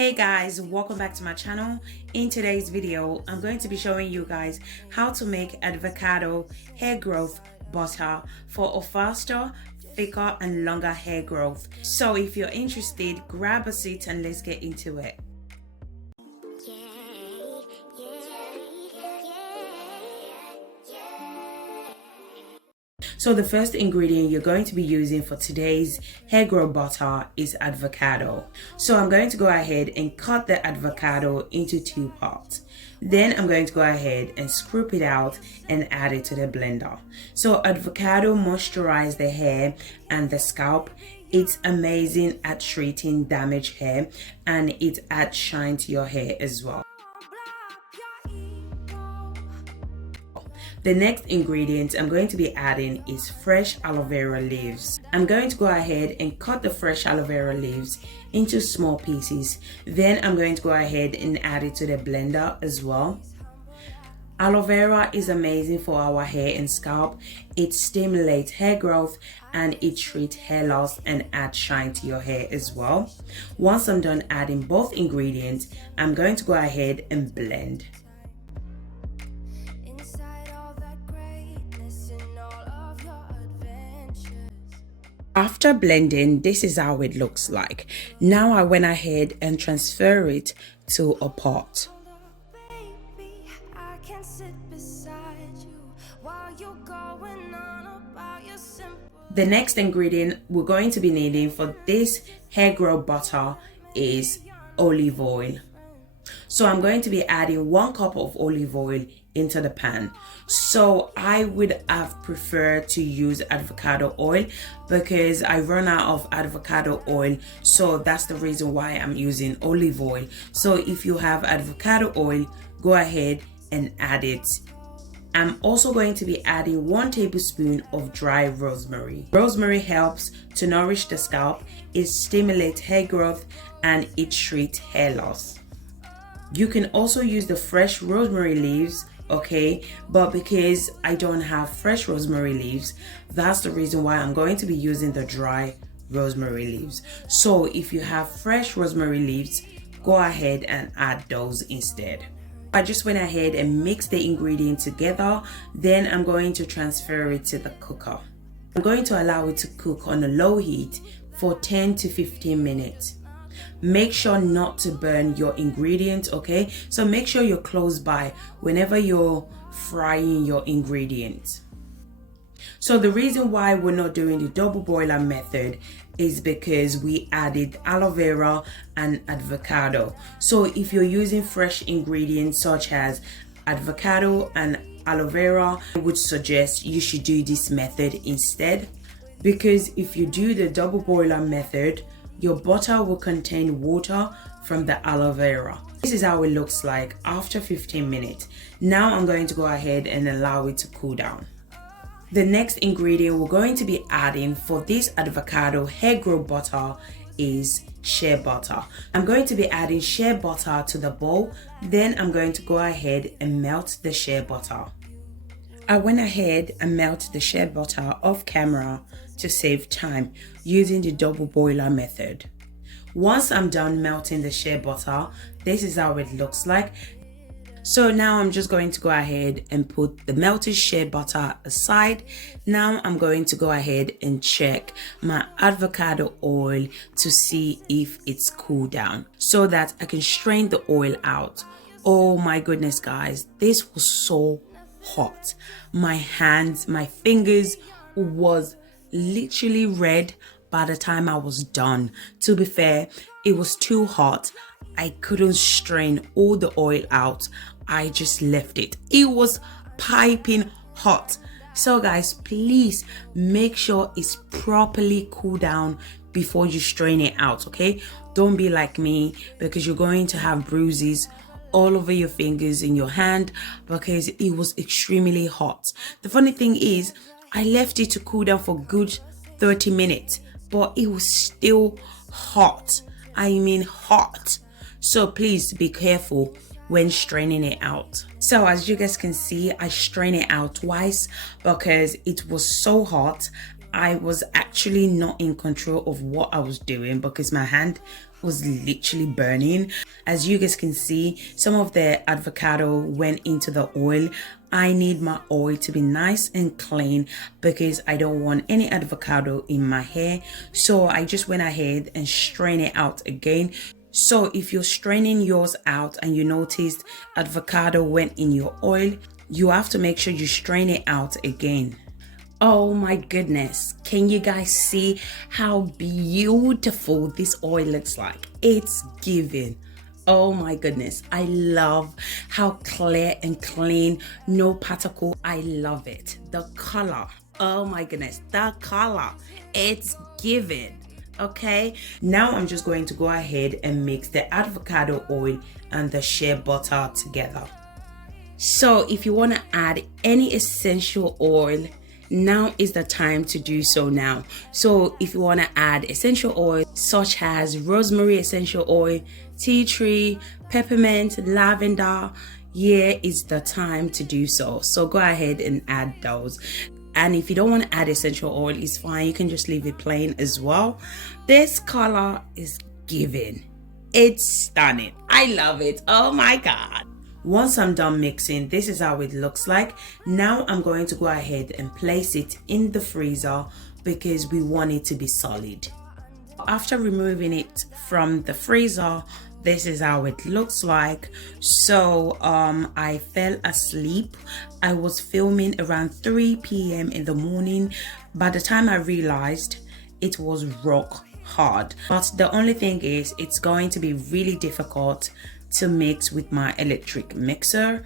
Hey guys, welcome back to my channel. In today's video, I'm going to be showing you guys how to make avocado hair growth butter for a faster, thicker and longer hair growth. So if you're interested, grab a seat and let's get into it. So the first ingredient you're going to be using for today's hair growth butter is avocado. So I'm going to go ahead and cut the avocado into 2 parts. Then I'm going to go ahead and scrape it out and add it to the blender. So avocado moisturizes the hair and the scalp. It's amazing at treating damaged hair and it adds shine to your hair as well. The next ingredient I'm going to be adding is fresh aloe vera leaves. I'm going to go ahead and cut the fresh aloe vera leaves into small pieces. Then I'm going to go ahead and add it to the blender as well. Aloe vera is amazing for our hair and scalp. It stimulates hair growth and it treats hair loss and adds shine to your hair as well. Once I'm done adding both ingredients, I'm going to go ahead and blend. After blending, this is how it looks like. Now I went ahead and transfer it to a pot. The next ingredient we're going to be needing for this hair growth butter is olive oil. So I'm going to be adding 1 cup of olive oil into the pan. So I would have preferred to use avocado oil because I run out of avocado oil, so that's the reason why I'm using olive oil. So if you have avocado oil, go ahead and add it. I'm also going to be adding 1 tablespoon of dry rosemary. Rosemary helps to nourish the scalp, it stimulates hair growth and it treats hair loss. You can also use the fresh rosemary leaves, okay, but because I don't have fresh rosemary leaves, that's the reason why I'm going to be using the dry rosemary leaves. So if you have fresh rosemary leaves, go ahead and add those instead. I just went ahead and mixed the ingredients together. Then I'm going to transfer it to the cooker. I'm going to allow it to cook on a low heat for 10 to 15 minutes. Make sure not to burn your ingredients, okay? So make sure you're close by whenever you're frying your ingredients. So the reason why we're not doing the double boiler method is because we added aloe vera and avocado. So if you're using fresh ingredients such as avocado and aloe vera, I would suggest you should do this method instead, because if you do the double boiler method, your butter will contain water from the aloe vera. This is how it looks like after 15 minutes. Now I'm going to go ahead and allow it to cool down. The next ingredient we're going to be adding for this avocado hair growth butter is shea butter. I'm going to be adding shea butter to the bowl. Then I'm going to go ahead and melt the shea butter. I went ahead and melted the shea butter off camera to save time using the double boiler method. Once I'm done melting the shea butter, this is how it looks like. So now I'm just going to go ahead and put the melted shea butter aside. Now I'm going to go ahead and check my avocado oil to see if it's cooled down so that I can strain the oil out. Oh my goodness guys, this was so hot. My hands, my fingers was literally red by the time I was done. To be fair, it was too hot. I couldn't strain all the oil out. I just left it. It was piping hot. So guys, please make sure it's properly cooled down before you strain it out, okay? Don't be like me, because you're going to have bruises all over your fingers and your hand because it was extremely hot. The funny thing is, I left it to cool down for good 30 minutes, but it was still hot. I mean hot. So please be careful when straining it out. So as you guys can see, I strained it out twice because it was so hot. I was actually not in control of what I was doing because my hand was literally burning. As you guys can see, some of the avocado went into the oil. I need my oil to be nice and clean because I don't want any avocado in my hair. So I just went ahead and strained it out again. So if you're straining yours out and you noticed avocado went in your oil, you have to make sure you strain it out again. Oh my goodness, can you guys see how beautiful this oil looks like? It's giving. Oh my goodness, I love how clear and clean, no particle. I love it. The color, oh my goodness, the color, it's giving. Okay, now I'm just going to go ahead and mix the avocado oil and the shea butter together. So if you want to add any essential oil, now is the time to do so now. So if you want to add essential oil such as rosemary essential oil, tea tree, peppermint, lavender, here is the time to do so. So go ahead and add those. And if you don't want to add essential oil, it's fine. You can just leave it plain as well. This color is giving. It's stunning. I love it. Oh my God. Once I'm done mixing, this is how it looks like. Now I'm going to go ahead and place it in the freezer because we want it to be solid. After removing it from the freezer, this is how it looks like. So I fell asleep. I was filming around 3 p.m. in the morning. By the time I realized, it was rock hard. But the only thing is, it's going to be really difficult to mix with my electric mixer,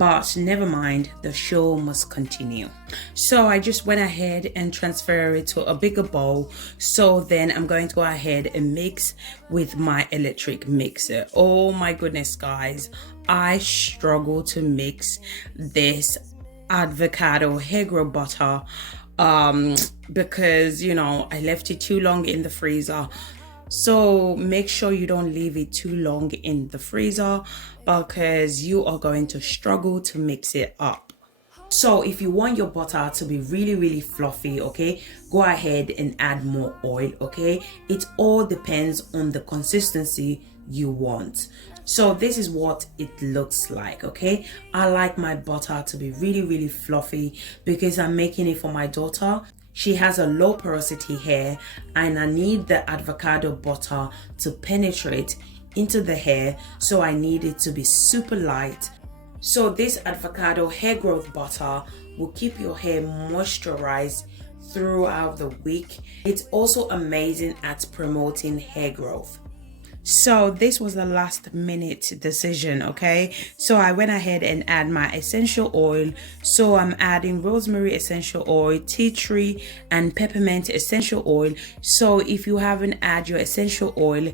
but never mind, the show must continue. So I just went ahead and transfer it to a bigger bowl. So then I'm going to go ahead and mix with my electric mixer. Oh my goodness, guys, I struggle to mix this avocado hair growth butter because, you know, I left it too long in the freezer. So make sure you don't leave it too long in the freezer because you are going to struggle to mix it up. So if you want your butter to be really fluffy, okay, go ahead and add more oil, okay? It all depends on the consistency you want. So this is what it looks like, okay? I like my butter to be really fluffy because I'm making it for my daughter. She has a low porosity hair and I need the avocado butter to penetrate into the hair, so I need it to be super light. So this avocado hair growth butter will keep your hair moisturized throughout the week. It's also amazing at promoting hair growth. So this was the last minute decision, okay? So I went ahead and add my essential oil. So I'm adding rosemary essential oil, tea tree and peppermint essential oil. So if you haven't added your essential oil,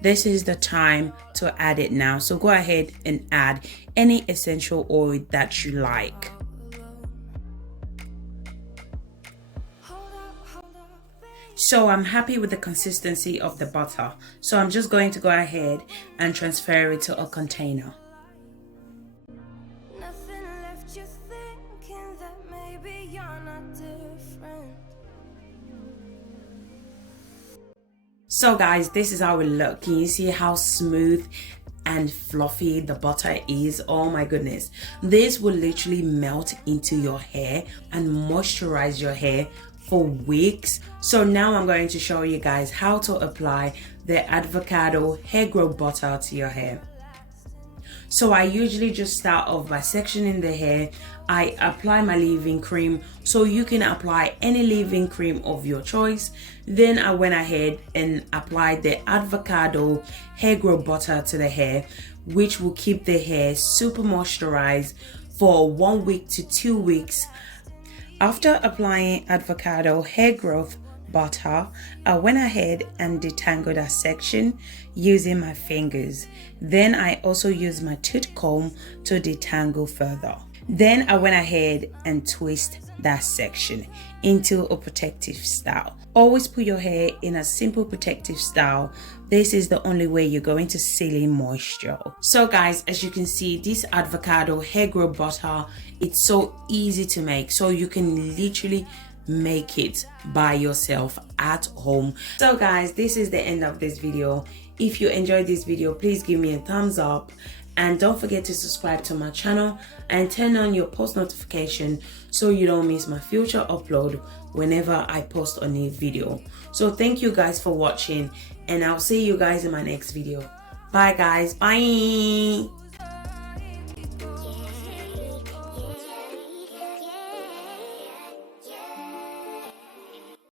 this is the time to add it now. So go ahead and add any essential oil that you like. So I'm happy with the consistency of the butter. So I'm just going to go ahead and transfer it to a container. So guys, this is how it looks. Can you see how smooth and fluffy the butter is? Oh my goodness. This will literally melt into your hair and moisturize your hair for weeks. So now I'm going to show you guys how to apply the avocado hair growth butter to your hair. So I usually just start off by sectioning the hair. I apply my leave-in cream, so you can apply any leave-in cream of your choice. Then I went ahead and applied the avocado hair growth butter to the hair, which will keep the hair super moisturized for 1 week to 2 weeks. After applying avocado hair growth butter, I went ahead and detangled that section using my fingers. Then I also used my tooth comb to detangle further. Then I went ahead and twist that section into a protective style. Always put your hair in a simple protective style. This is the only way you're going to seal in moisture. So guys, as you can see, this avocado hair growth butter, it's so easy to make. So you can literally make it by yourself at home. So guys, this is the end of this video. If you enjoyed this video, please give me a thumbs up, and don't forget to subscribe to my channel and turn on your post notification so you don't miss my future upload whenever I post a new video. So thank you guys for watching, and I'll see you guys in my next video. Bye guys, bye.